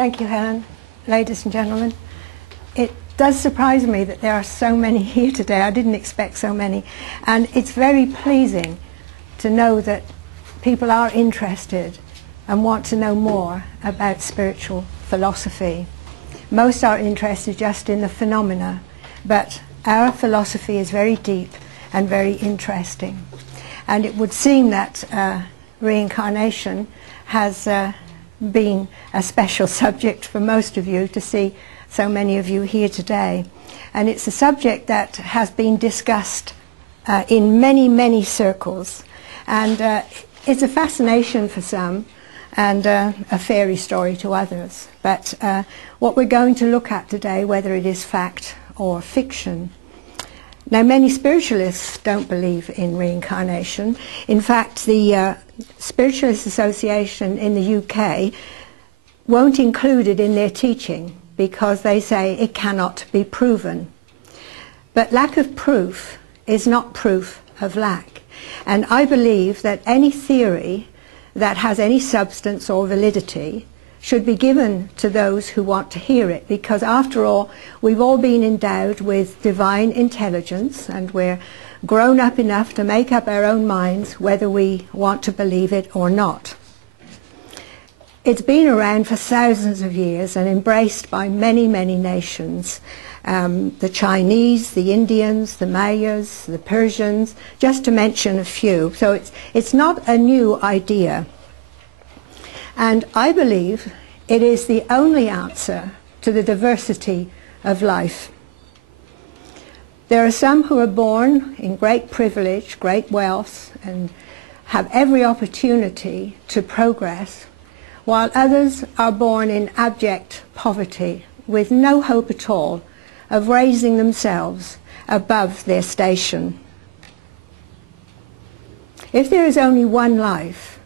Thank you, Helen. Ladies and gentlemen, it does surprise me that there are so many here today. I didn't expect so many. And it's very pleasing to know that people are interested and want to know more about spiritual philosophy. Most are interested just in the phenomena, but our philosophy is very deep and very interesting. And it would seem that reincarnation has been a special subject for most of you, to see so many of you here today. And it's a subject that has been discussed in many, many circles. And it's a fascination for some and a fairy story to others. But what we're going to look at today, whether it is fact or fiction. Now, many spiritualists don't believe in reincarnation. In fact, the Spiritualist Association in the UK won't include it in their teaching because they say it cannot be proven. But lack of proof is not proof of lack. And I believe that any theory that has any substance or validity should be given to those who want to hear it, because after all, we've all been endowed with divine intelligence and we're grown up enough to make up our own minds whether we want to believe it or not. It's been around for thousands of years and embraced by many, many nations. The Chinese, the Indians, the Mayas, the Persians, just to mention a few. So it's not a new idea. And I believe it is the only answer to the diversity of life. There are some who are born in great privilege, great wealth, and have every opportunity to progress, while others are born in abject poverty with no hope at all of raising themselves above their station. If there is only one life,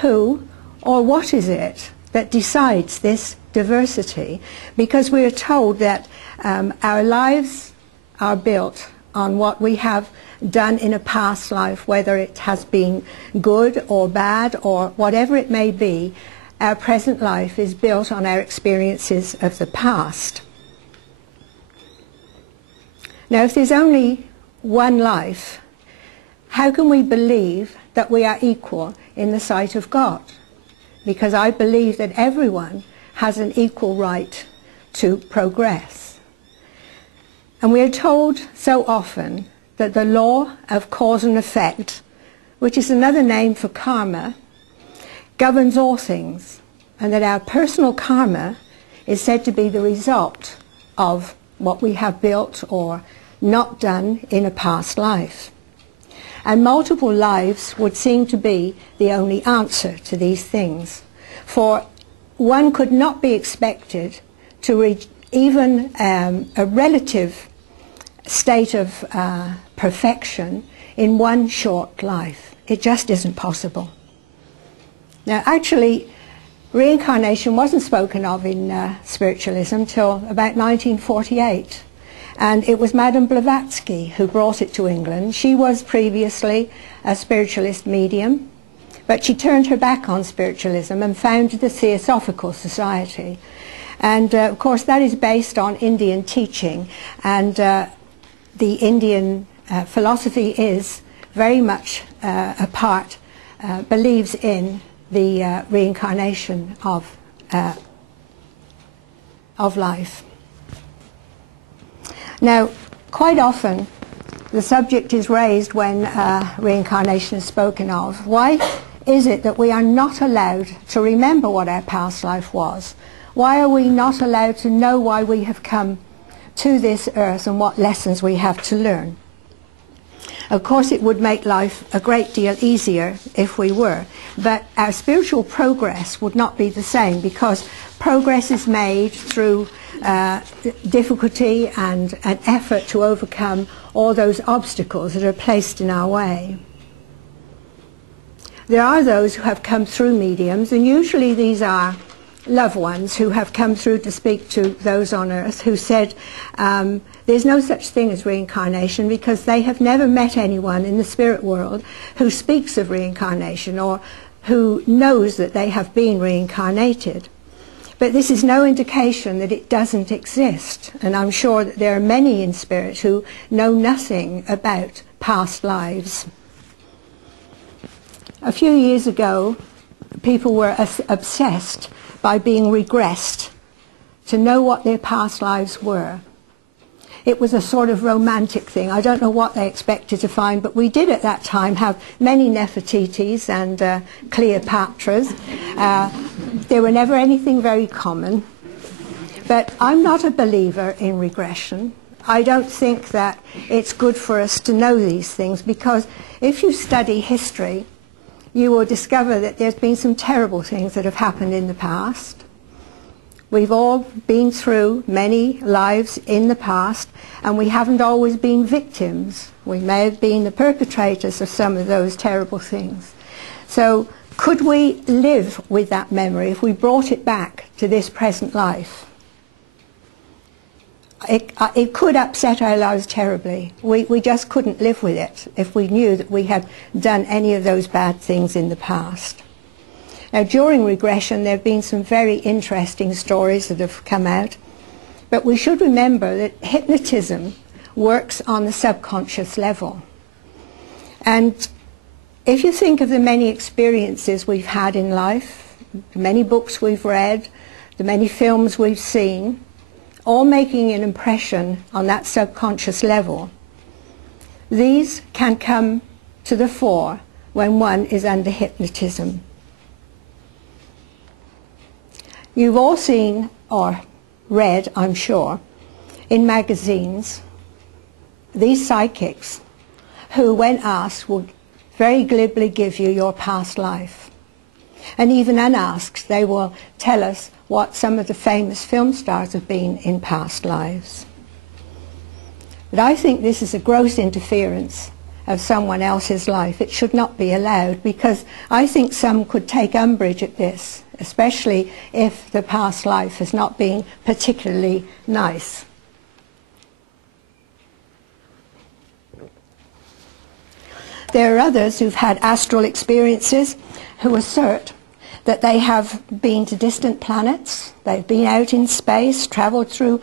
who or what is it that decides this diversity? Because we are told that our lives are built on what we have done in a past life, whether it has been good or bad or whatever it may be. Our present life is built on our experiences of the past. Now, if there's only one life, how can we believe that we are equal in the sight of God? Because I believe that everyone has an equal right to progress. And we are told so often that the law of cause and effect, which is another name for karma, governs all things, and that our personal karma is said to be the result of what we have built or not done in a past life. And multiple lives would seem to be the only answer to these things. For one could not be expected to reach even a relative state of perfection in one short life. It just isn't possible. Now, actually, reincarnation wasn't spoken of in spiritualism till about 1948. And it was Madame Blavatsky who brought it to England. She was previously a spiritualist medium, but she turned her back on spiritualism and founded the Theosophical Society. And of course that is based on Indian teaching, and the Indian philosophy is very much believes in the reincarnation of life. Now, quite often the subject is raised when reincarnation is spoken of. Why is it that we are not allowed to remember what our past life was? Why are we not allowed to know why we have come to this earth and what lessons we have to learn? Of course, it would make life a great deal easier if we were, but our spiritual progress would not be the same, because progress is made through difficulty and an effort to overcome all those obstacles that are placed in our way. There are those who have come through mediums, and usually these are loved ones who have come through to speak to those on earth, who said there's no such thing as reincarnation, because they have never met anyone in the spirit world who speaks of reincarnation or who knows that they have been reincarnated. But this is no indication that it doesn't exist, and I'm sure that there are many in spirit who know nothing about past lives. A few years ago, people were obsessed by being regressed to know what their past lives were. It was a sort of romantic thing. I don't know what they expected to find, but we did at that time have many Nefertitis and Cleopatras. There were never anything very common. But I'm not a believer in regression. I don't think that it's good for us to know these things, because if you study history, you will discover that there's been some terrible things that have happened in the past. We've all been through many lives in the past, and we haven't always been victims. We may have been the perpetrators of some of those terrible things. So could we live with that memory if we brought it back to this present life? It could upset our lives terribly. We just couldn't live with it if we knew that we had done any of those bad things in the past. Now, during regression, there have been some very interesting stories that have come out, but we should remember that hypnotism works on the subconscious level. And if you think of the many experiences we've had in life, the many books we've read, the many films we've seen, all making an impression on that subconscious level, these can come to the fore when one is under hypnotism. You've all seen or read, I'm sure, in magazines, these psychics who, when asked, will very glibly give you your past life. And even unasked, they will tell us what some of the famous film stars have been in past lives. But I think this is a gross interference of someone else's life. It should not be allowed, because I think some could take umbrage at this, especially if the past life has not been particularly nice. There are others who've had astral experiences who assert that they have been to distant planets, they've been out in space, travelled through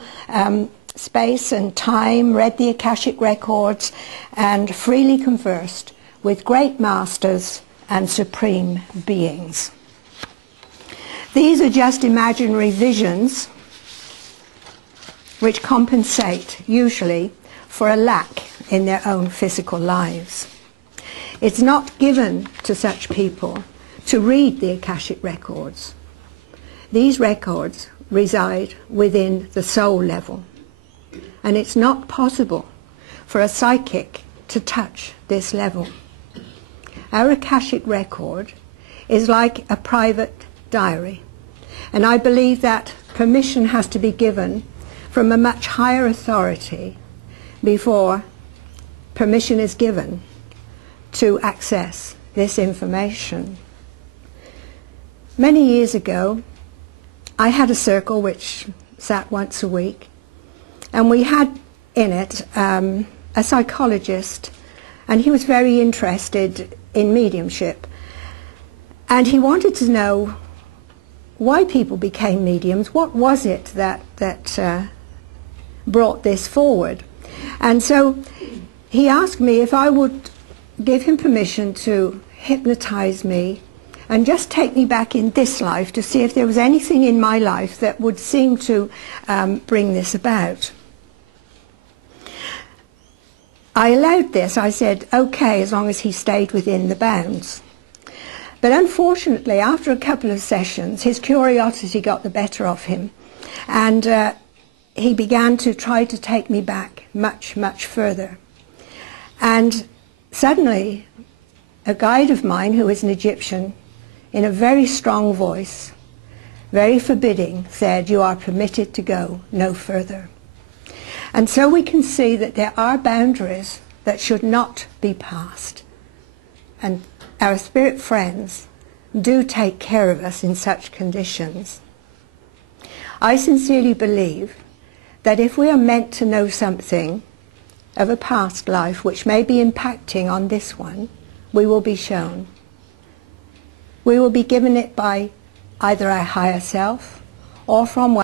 space and time, read the Akashic records, and freely conversed with great masters and supreme beings. These are just imaginary visions which compensate, usually, for a lack in their own physical lives. It's not given to such people to read the Akashic records. These records reside within the soul level, and it's not possible for a psychic to touch this level. Our Akashic record is like a private diary, and I believe that permission has to be given from a much higher authority before permission is given to access this information. Many years ago, I had a circle which sat once a week, and we had in it a psychologist, and he was very interested in mediumship, and he wanted to know why people became mediums. What was it that brought this forward? And so he asked me if I would give him permission to hypnotize me and just take me back in this life to see if there was anything in my life that would seem to bring this about. I allowed this. I said, okay, as long as he stayed within the bounds. But unfortunately, after a couple of sessions, his curiosity got the better of him, and he began to try to take me back much, much further. And suddenly, a guide of mine, who is an Egyptian, in a very strong voice, very forbidding, said, "You are permitted to go no further." And so we can see that there are boundaries that should not be passed. And our spirit friends do take care of us in such conditions. I sincerely believe that if we are meant to know something of a past life which may be impacting on this one, we will be shown. We will be given it by either our higher self or from